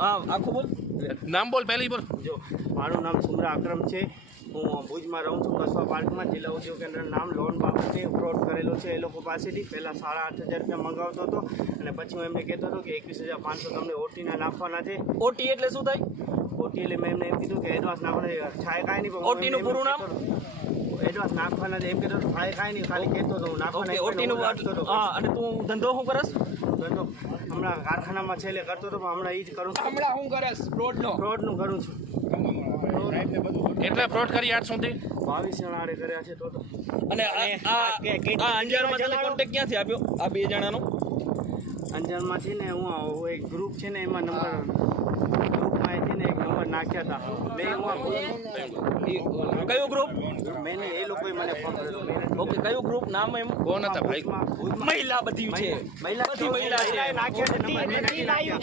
હા આખું બોલ. નામ બોલ પહેલી બોલ. જો મારું નામ સુમરા અક્રમ છે. હું ભુજમાં રહું છું કસવા પાર્કમાં જિલ્લા ઉદ્યોગ કેન્દ્રનું નામ લોન બાબતે ફ્રોડ કરેલો છે એ લોકો પાસેથી. પહેલાં સાડા આઠ હજાર રૂપિયા મંગાવતો હતો અને પછી હું એમને કહેતો હતો કે એકવીસ હજાર પાંચસો તમને ઓટીના નાખવાના છે. ઓટી એટલે શું થાય? ઓટી એટલે મેં એમને એમ કીધું કે એડવાન્સ નાખવાના છે. થાય કાંઈ નહીં પણ હું OT નું એમને પૂરું નામ? એડવાન્સ નાખવાના છે એમ કહેતો હતો, થાય કાંઈ નહીં ખાલી કહેતો હતો. હું નાખવાના ઓટીનું હા અને તું ધંધો શું કરસ? ધંધો હમણાં કારખાનામાં છેલ્લે કરતો હતો પણ હમણાં એ જ કરું છું. હમણાં હું કરે ફ્રોડનો ફ્રોડનું કરું છું. કેટલા ફ્રોડ કરી આઠ સુધી? બાવીસ જણા આડે કર્યા છે તો તો. અને આ અંજારમાં તને કોન્ટેક્ટ ક્યાંથી આપ્યો? આ બે જણાનો? અંજારમાંથી ને હું એક ગ્રુપ છે ને એમાં નંબર ગ્રુપમાં છે ને એક નંબર નાખ્યા હતા. મેં હું કયું ગ્રુપ મેં એ લોકોએ મને ફોન કર્યો. ઓકે કયું ગ્રુપ નામ એમ? કોણ હતા ભાઈ? મહિલા બધી છે. મહિલા બધી મહિલા છે. નાખ્યા છે નંબર નાખ્યા.